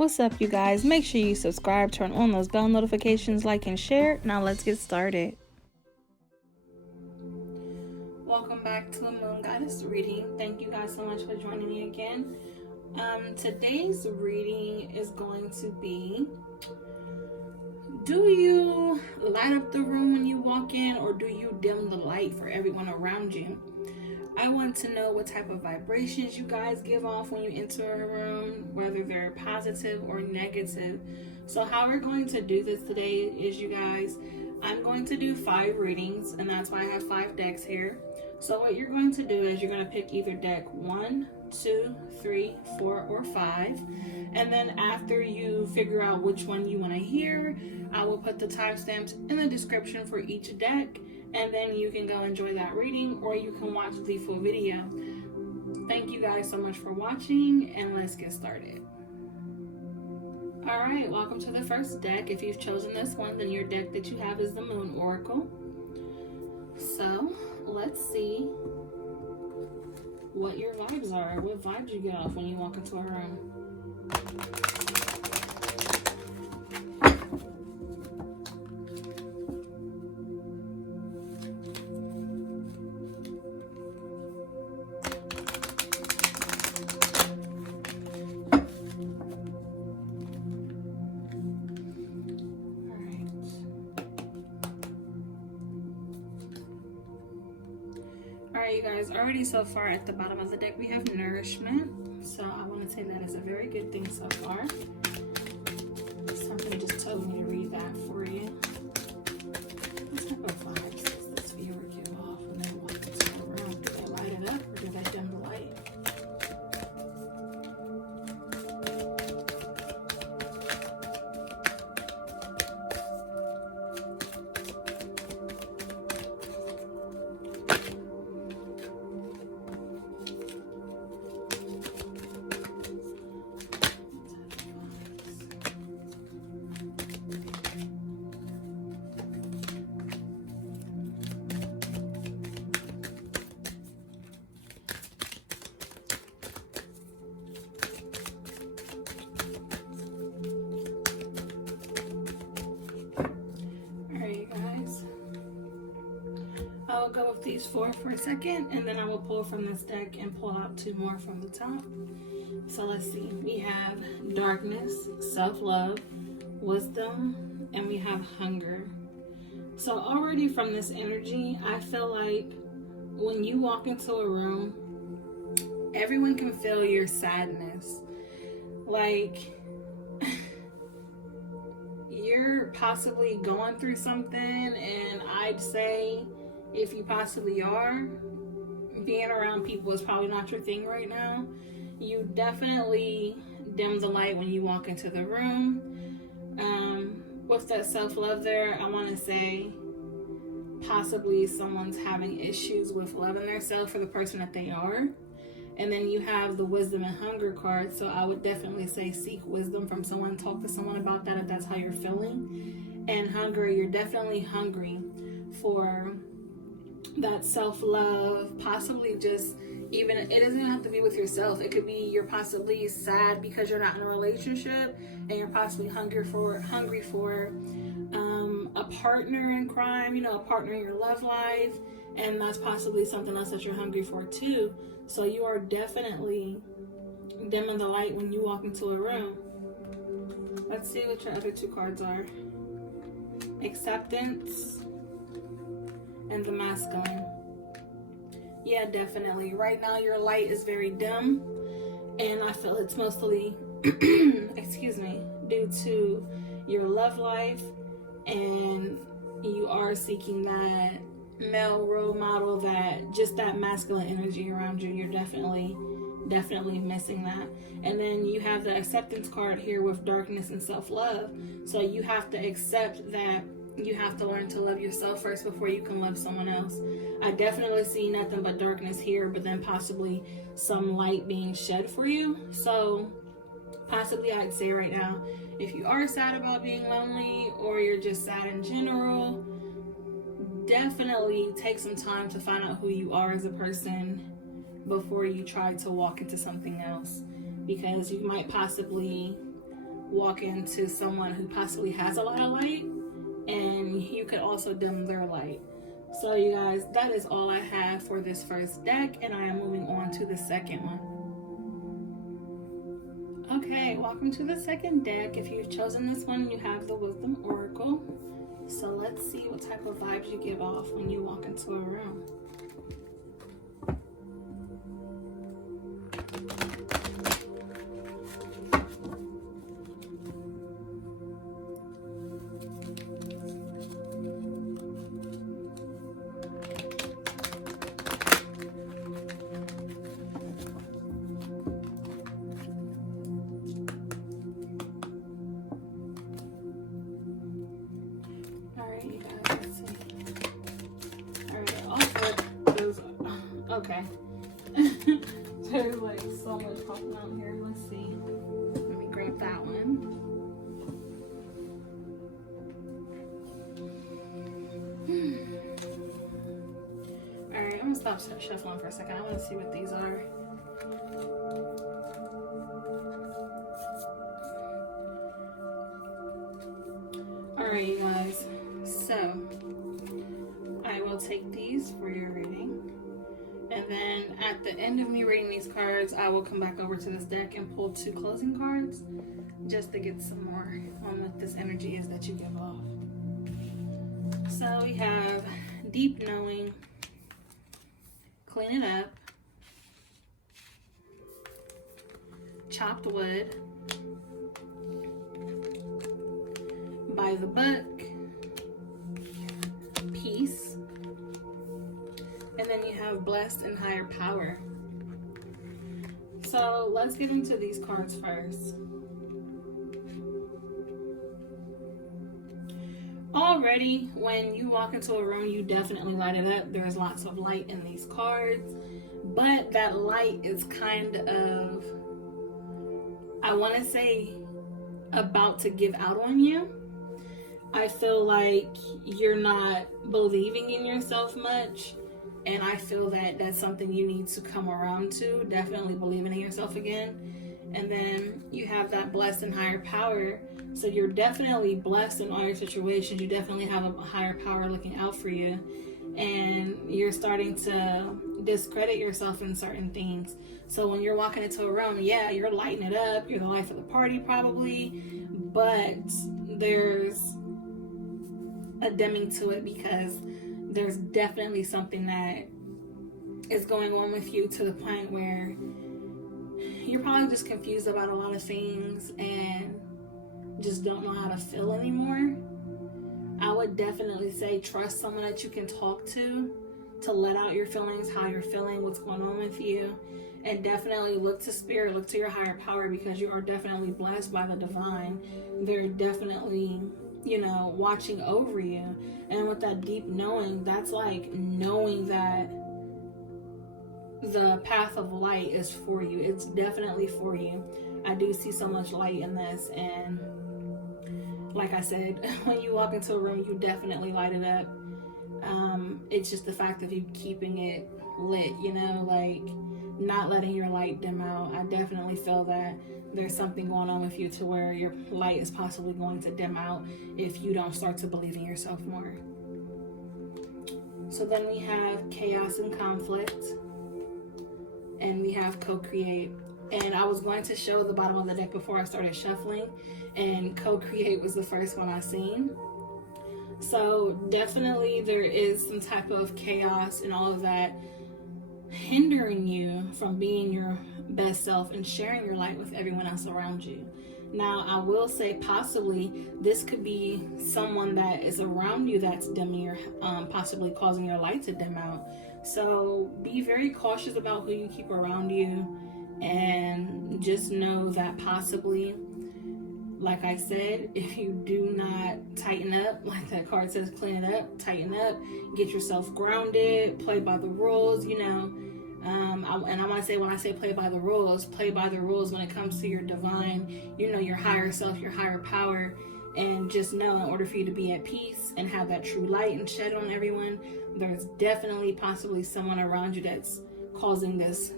What's up, you guys? Make sure you subscribe, turn on those bell notifications, like and share. Now let's get started. Welcome back to a Moongoddess reading. Thank you guys so much for joining me again. Today's reading is going to be, do you light up the room when you walk in, or do you dim the light for everyone around you? I want to know what type of vibrations you guys give off when you enter a room, whether they're positive or negative. So how we're going to do this today is, you guys, I'm going to do 5 readings, and that's why I have 5 decks here. So what you're going to do is you're going to pick either deck 1, 2, 3, 4, or 5. And then after you figure out which one you want to hear, I will put the timestamps in the description for each deck. And then you can go enjoy that reading, or you can watch the full video. Thank you guys so much for watching, and let's get started. Alright, welcome to the first deck. If you've chosen this one, then your deck that you have is the Moon Oracle. So, let's see what your vibes are. What vibes you get off when you walk into a room. Alright, you guys, already so far at the bottom of the deck we have nourishment. So I want to say that is a very good thing so far. Something just told me to read that for you. What type of vibes does this viewer give off when they walk into the room? Do they light it up, or do they dim the light? I will go with these 4 for a second, and then I will pull from this deck and pull out 2 more from the top. So let's see. We have darkness, self-love, wisdom, and we have hunger. So already from this energy, I feel like when you walk into a room, everyone can feel your sadness. Like, you're possibly going through something, and I'd say, if you possibly are, being around people is probably not your thing right now. You definitely dim the light when you walk into the room. With that self-love there, I want to say possibly someone's having issues with loving themselves for the person that they are. And then you have the wisdom and hunger card. So I would definitely say seek wisdom from someone. Talk to someone about that if that's how you're feeling. And hunger, you're definitely hungry for that self-love, possibly just even, it doesn't have to be with yourself. It could be you're possibly sad because you're not in a relationship, and you're possibly hungry for a partner in crime, you know, a partner in your love life, and that's possibly something else that you're hungry for too. So you are definitely dimming the light when you walk into a room. Let's see what your other 2 cards are. Acceptance and the masculine. Yeah, definitely. Right now your light is very dim, and I feel it's mostly excuse me, due to your love life, and you are seeking that male role model, that just that masculine energy around you. You're definitely missing that. And then you have the acceptance card here with darkness and self-love. So you have to accept that you have to learn to love yourself first before you can love someone else. I definitely see nothing but darkness here, but then possibly some light being shed for you. So possibly I'd say right now, if you are sad about being lonely, or you're just sad in general, definitely take some time to find out who you are as a person before you try to walk into something else, because you might possibly walk into someone who possibly has a lot of light, and you could also dim their light. So you guys, that is all I have for this first deck, and I am moving on to the second one. Okay, welcome to the second deck. If you've chosen this one, you have the Wisdom Oracle. So let's see what type of vibes you give off when you walk into a room. Okay. There's like so much popping out here. Let's see. Let me grab that one. Alright, I'm gonna stop shuffling for a second. I want to see what these are. Alright, you guys. So, I will take these for your reading. And then at the end of me reading these cards, I will come back over to this deck and pull 2 closing cards just to get some more on what this energy is that you give off. So we have Deep Knowing, Clean It Up, Chopped Wood, By the Book, Peace, and then you have Blessed and Higher Power. So let's get into these cards first. Already, when you walk into a room, you definitely light it up. There's lots of light in these cards, but that light is kind of, I want to say, about to give out on you. I feel like you're not believing in yourself much. And I feel that that's something you need to come around to, definitely believing in yourself again. And then you have that Blessed and Higher Power. So you're definitely blessed in all your situations. You definitely have a higher power looking out for you. And you're starting to discredit yourself in certain things. So when you're walking into a room, yeah, you're lighting it up. You're the life of the party probably. But there's a dimming to it because there's definitely something that is going on with you to the point where you're probably just confused about a lot of things and just don't know how to feel anymore. I would definitely say trust someone that you can talk to let out your feelings, how you're feeling, what's going on with you, and definitely look to spirit, look to your higher power, because you are definitely blessed by the divine. They're definitely, watching over you. And with that deep knowing, that's like knowing that the path of light is for you. It's definitely for you. I do see so much light in this, and like I said, when you walk into a room, you definitely light it up. It's just the fact of you keeping it lit, like not letting your light dim out. I definitely feel that there's something going on with you to where your light is possibly going to dim out if you don't start to believe in yourself more. So then we have Chaos and Conflict, and we have Co-Create. And I was going to show the bottom of the deck before I started shuffling, and Co-Create was the first one I seen. So definitely there is some type of chaos and all of that hindering you from being your best self and sharing your light with everyone else around you. Now, I will say possibly this could be someone that is around you that's dimming your, possibly causing your light to dim out. So be very cautious about who you keep around you, and just know that possibly, like I said, if you do not tighten up, like that card says, clean it up, tighten up, get yourself grounded, play by the rules, and I want to say, when I say play by the rules when it comes to your divine, your higher self, your higher power. And just know, in order for you to be at peace and have that true light and shed on everyone, there's definitely possibly someone around you that's causing this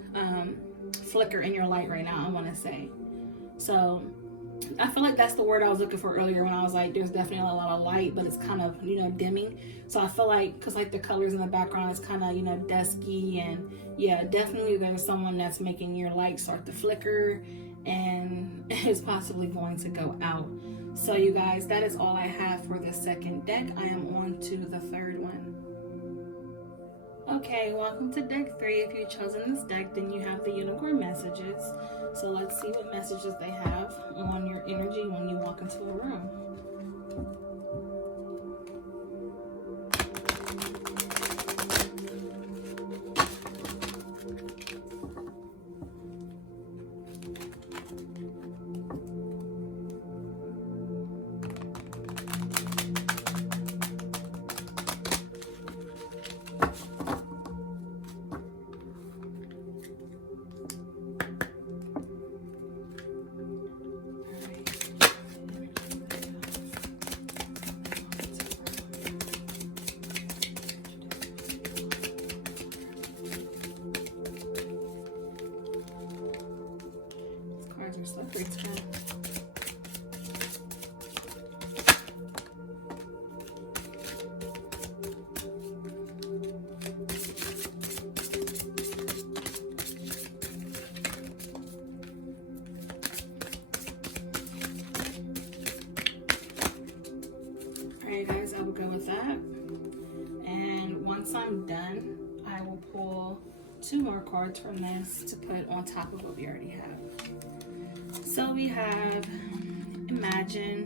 flicker in your light right now, I want to say. So I feel like that's the word I was looking for earlier when I was like, there's definitely a lot of light, but it's kind of, you know, dimming. So I feel like, because like the colors in the background is kind of, you know, dusky, and yeah, definitely there's someone that's making your light start to flicker and is possibly going to go out. So you guys, that is all I have for the second deck. I am on to the third one. Okay, welcome to deck 3. If you've chosen this deck, then you have the unicorn messages. So let's see what messages they have on your energy when you walk into a room. Alright guys, I will go with that. And once I'm done, I will pull 2 more cards from this to put on top of what we already have. So we have Imagine.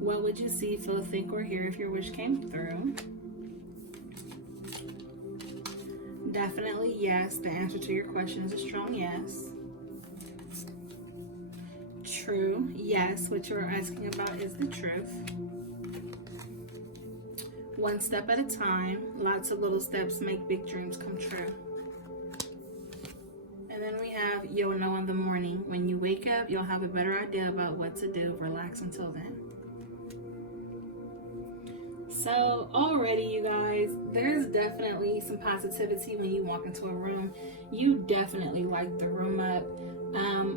What would you see, feel, think, or hear if your wish came through? Definitely yes. The answer to your question is a strong yes. True. Yes. What you're asking about is the truth. One step at a time. Lots of little steps make big dreams come true. And then we have you'll know in the morning. When you wake up, you'll have a better idea about what to do. Relax until then. So already, you guys, there's definitely some positivity when you walk into a room. You definitely light the room up.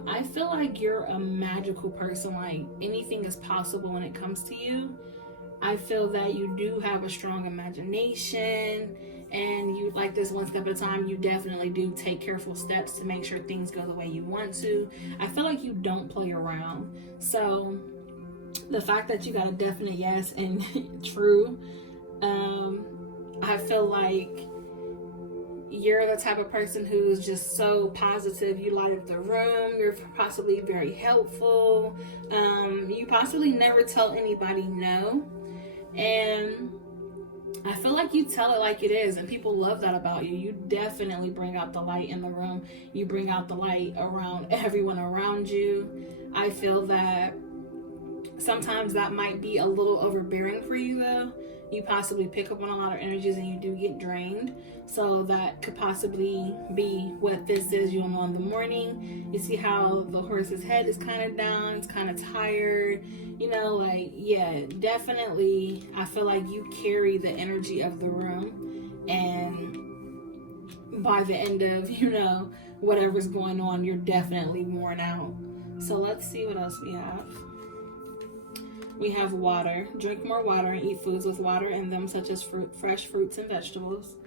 I feel like you're a magical person. Like, anything is possible when it comes to you. I feel that you do have a strong imagination, and you, like this one step at a time, you definitely do take careful steps to make sure things go the way you want to. I feel like you don't play around. So the fact that you got a definite yes and true, I feel like you're the type of person who's just so positive. You light up the room. You're possibly very helpful. You possibly never tell anybody no. And I feel like you tell it like it is, and people love that about you. You definitely bring out the light in the room. You bring out the light around everyone around you. I feel that sometimes that might be a little overbearing for you though. You possibly pick up on a lot of energies and you do get drained. So that could possibly be what this is. You'll know in the morning. You see how the horse's head is kind of down. It's kind of tired. You know, like, yeah, definitely. I feel like you carry the energy of the room. And by the end of, you know, whatever's going on, you're definitely worn out. So let's see what else we have. We have water. Drink more water and eat foods with water in them, such as fresh fruits and vegetables.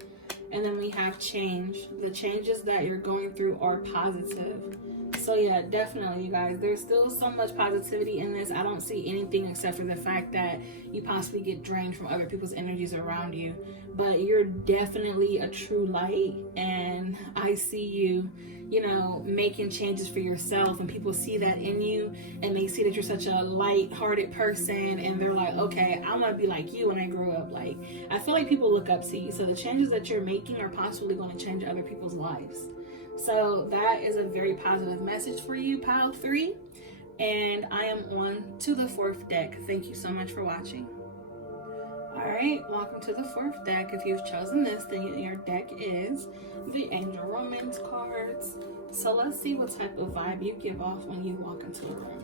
And then we have change. The changes that you're going through are positive. So yeah, definitely, you guys. There's still so much positivity in this. I don't see anything except for the fact that you possibly get drained from other people's energies around you. But you're definitely a true light. And I see you, you know, making changes for yourself, and people see that in you, and they see that you're such a light-hearted person, and they're like, okay, I want to be like you when I grow up. Like, I feel like people look up to you. So the changes that you're making are possibly going to change other people's lives. So that is a very positive message for you, pile 3. And I am on to the 4th deck. Thank you so much for watching. Alright, welcome to the 4th deck. If you've chosen this, then your deck is the Angel Romance cards. So let's see what type of vibe you give off when you walk into a room.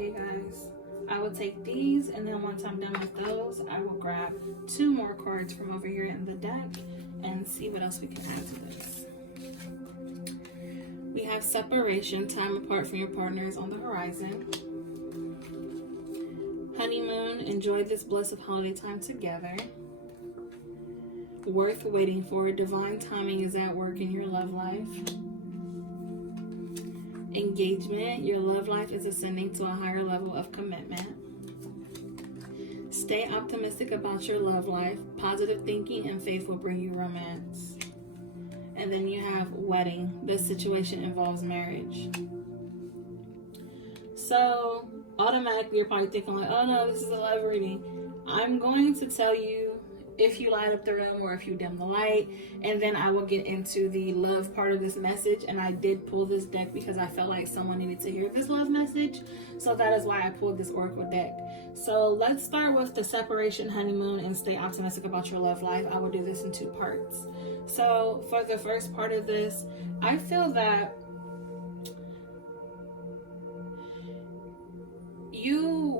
Okay, you guys. I will take these, and then once I'm done with those, I will grab 2 more cards from over here in the deck and see what else we can add to this. We have separation, time apart from your partner is on the horizon. Honeymoon, enjoy this blessed holiday time together. Worth waiting for, divine timing is at work in your love life. Engagement, your love life is ascending to a higher level of commitment. Stay optimistic about your love life. Positive thinking and faith will bring you romance. And then you have wedding. This situation involves marriage. So automatically you're probably thinking like, oh no, this is a love reading. I'm going to tell you if you light up the room or if you dim the light, and then I will get into the love part of this message. And I did pull this deck because I felt like someone needed to hear this love message, so that is why I pulled this oracle deck. So let's start with the separation, honeymoon, and stay optimistic about your love life. I will do this in 2 parts. So for the first part of this, I feel that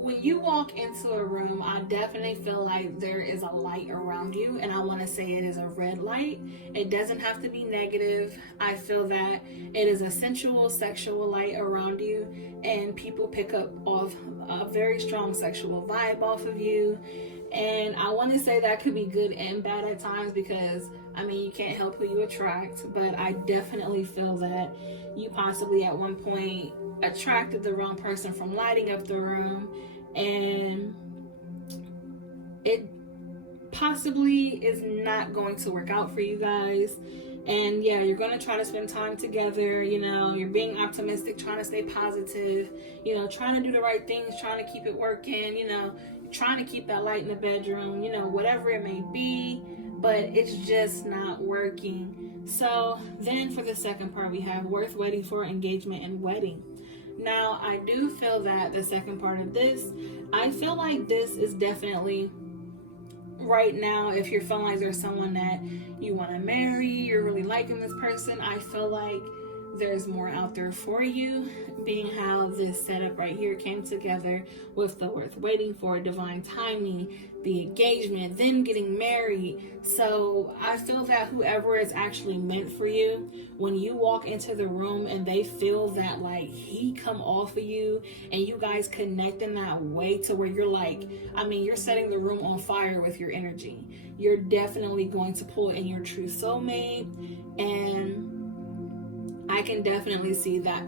when you walk into a room, I definitely feel like there is a light around you, and I want to say it is a red light. It doesn't have to be negative. I feel that it is a sensual, sexual light around you, and people pick up off a very strong sexual vibe off of you. And I want to say that could be good and bad at times, because I mean, you can't help who you attract, but I definitely feel that you possibly at one point attracted the wrong person from lighting up the room, and it possibly is not going to work out for you guys. And yeah, you're going to try to spend time together, you know, you're being optimistic, trying to stay positive, you know, trying to do the right things, trying to keep it working, you know, trying to keep that light in the bedroom, you know, whatever it may be, but it's just not working. So then for the second part, we have worth waiting for, engagement, and wedding. Now, I do feel that the second part of this, I feel like this is definitely right now, if you're feeling like there's someone that you want to marry, you're really liking this person, I feel like there's more out there for you, being how this setup right here came together with the worth waiting for, divine timing, the engagement, them getting married. So I feel that whoever is actually meant for you, when you walk into the room and they feel that like he come off of you and you guys connect in that way to where you're like, I mean, you're setting the room on fire with your energy. You're definitely going to pull in your true soulmate, and I can definitely see that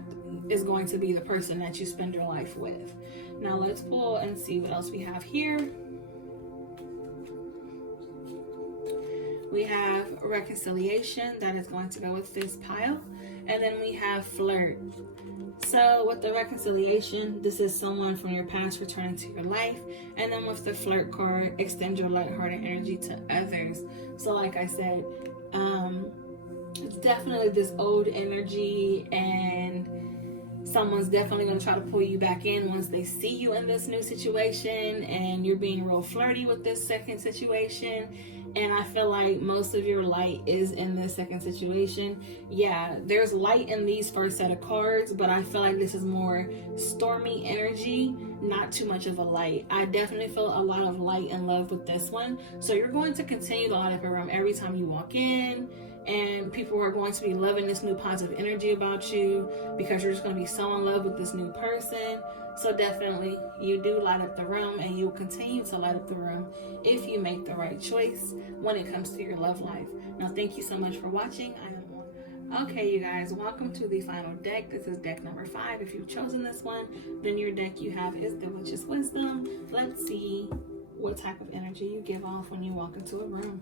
is going to be the person that you spend your life with. Now let's pull and see what else we have here. We have reconciliation, that is going to go with this pile. And then we have flirt. So with the reconciliation, this is someone from your past returning to your life. And then with the flirt card, extend your lighthearted energy to others. So like I said, it's definitely this old energy, and someone's definitely going to try to pull you back in once they see you in this new situation, and you're being real flirty with this second situation. And I feel like most of your light is in this second situation. Yeah, there's light in these first set of cards, but I feel like this is more stormy energy, not too much of a light. I definitely feel a lot of light and love with this one. So you're going to continue to light up a room every time you walk in, and people are going to be loving this new positive energy about you because you're just going to be so in love with this new person. So definitely you do light up the room, and you'll continue to light up the room if you make the right choice when it comes to your love life. Now, thank you so much for watching. Okay, you guys, welcome to the final deck. This is deck number 5. If you've chosen this one, then your deck you have is the Witch's Wisdom. Let's see what type of energy you give off when you walk into a room.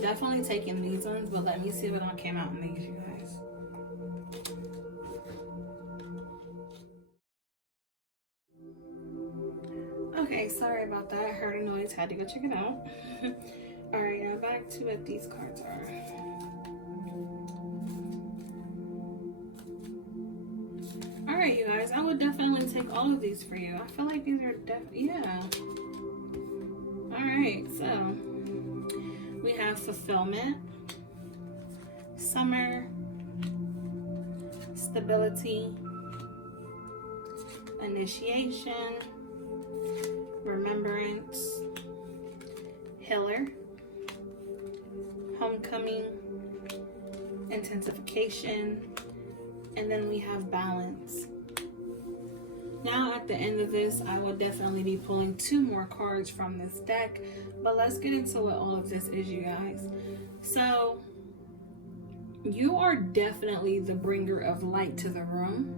definitely taking these ones, but let me see what all came out in these, you guys. Okay, sorry about that. I heard a noise, had to go check it out. Alright, now back to what these cards are. Alright, you guys, I would definitely take all of these for you. I feel like these are yeah. Alright, so we have fulfillment, summer, stability, initiation, remembrance, healer, homecoming, intensification, and then we have balance. Now at the end of this, I will definitely be pulling 2 more cards from this deck, but let's get into what all of this is, you guys. So you are definitely the bringer of light to the room,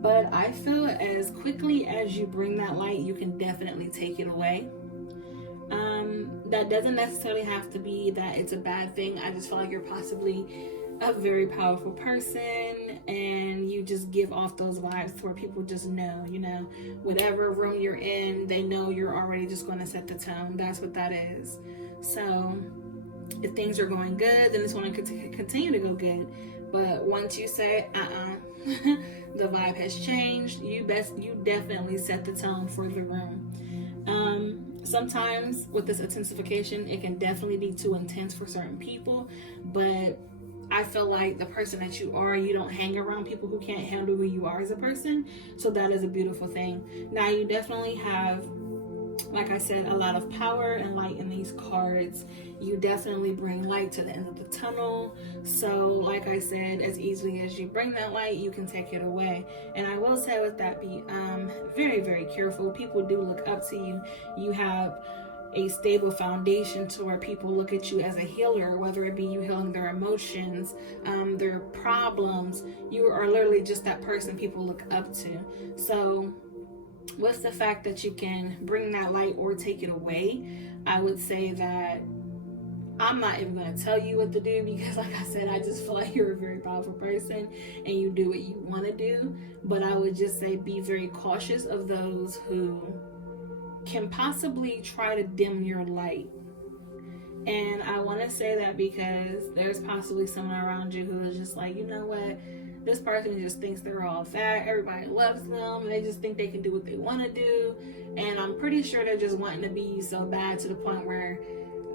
but I feel as quickly as you bring that light, you can definitely take it away. That doesn't necessarily have to be that it's a bad thing. I just feel like you're possibly a very powerful person and you just give off those vibes where people just know, you know, whatever room you're in, they know you're already just going to set the tone. That's what that is. So if things are going good, then it's going to continue to go good. But once you say, the vibe has changed, you definitely set the tone for the room. Sometimes with this intensification, it can definitely be too intense for certain people, but I feel like the person that you are, you don't hang around people who can't handle who you are as a person. So that is a beautiful thing. Now you definitely have, like I said, a lot of power and light in these cards. You definitely bring light to the end of the tunnel. So like I said, as easily as you bring that light, you can take it away. And I will say with that, be very, very careful. People do look up to you. You have a stable foundation to where people look at you as a healer, whether it be you healing their emotions, their problems. You are literally just that person people look up to. So with the fact that you can bring that light or take it away, I would say that I'm not even going to tell you what to do, because like I said, I just feel like you're a very powerful person and you do what you want to do. But I would just say be very cautious of those who can possibly try to dim your light. And I want to say that because there's possibly someone around you who is just like, you know what, this person just thinks they're all that, everybody loves them, and they just think they can do what they want to do. And I'm pretty sure they're just wanting to be you so bad to the point where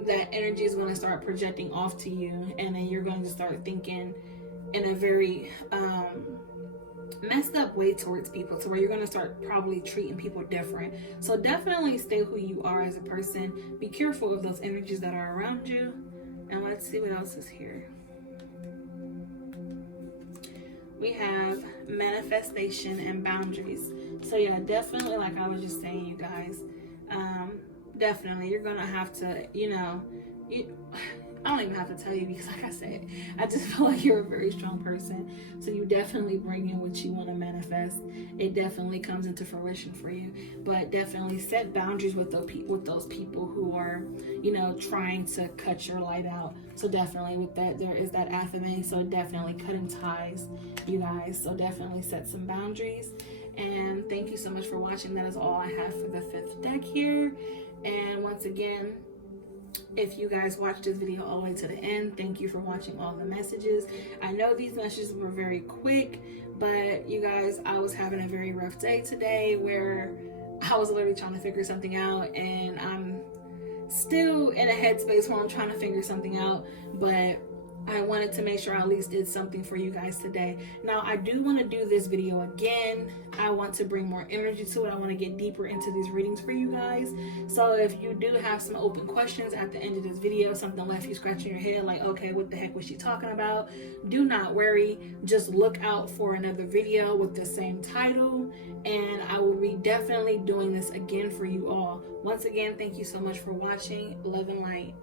that energy is going to start projecting off to you, and then you're going to start thinking in a very messed up way towards people, to where you're going to start probably treating people different. So definitely stay who you are as a person. Be careful of those energies that are around you. And let's see what else is here. We have manifestation and boundaries. So yeah, definitely, like I was just saying, you guys, definitely you're gonna have to, I don't even have to tell you, because like I said, I just feel like you're a very strong person. So you definitely bring in what you want to manifest. It definitely comes into fruition for you. But definitely set boundaries with those people who are, trying to cut your light out. So definitely with that, there is that affirmation. So definitely cutting ties, you guys. So definitely set some boundaries. And thank you so much for watching. That is all I have for the 5th deck here. And once again, if you guys watched this video all the way to the end, thank you for watching all the messages. I know these messages were very quick, but you guys, I was having a very rough day today where I was literally trying to figure something out, and I'm still in a headspace where I'm trying to figure something out, but I wanted to make sure I at least did something for you guys today. Now, I do want to do this video again. I want to bring more energy to it. I want to get deeper into these readings for you guys. So if you do have some open questions at the end of this video, something left you scratching your head like, okay, what the heck was she talking about? Do not worry. Just look out for another video with the same title, and I will be definitely doing this again for you all. Once again, thank you so much for watching. Love and light.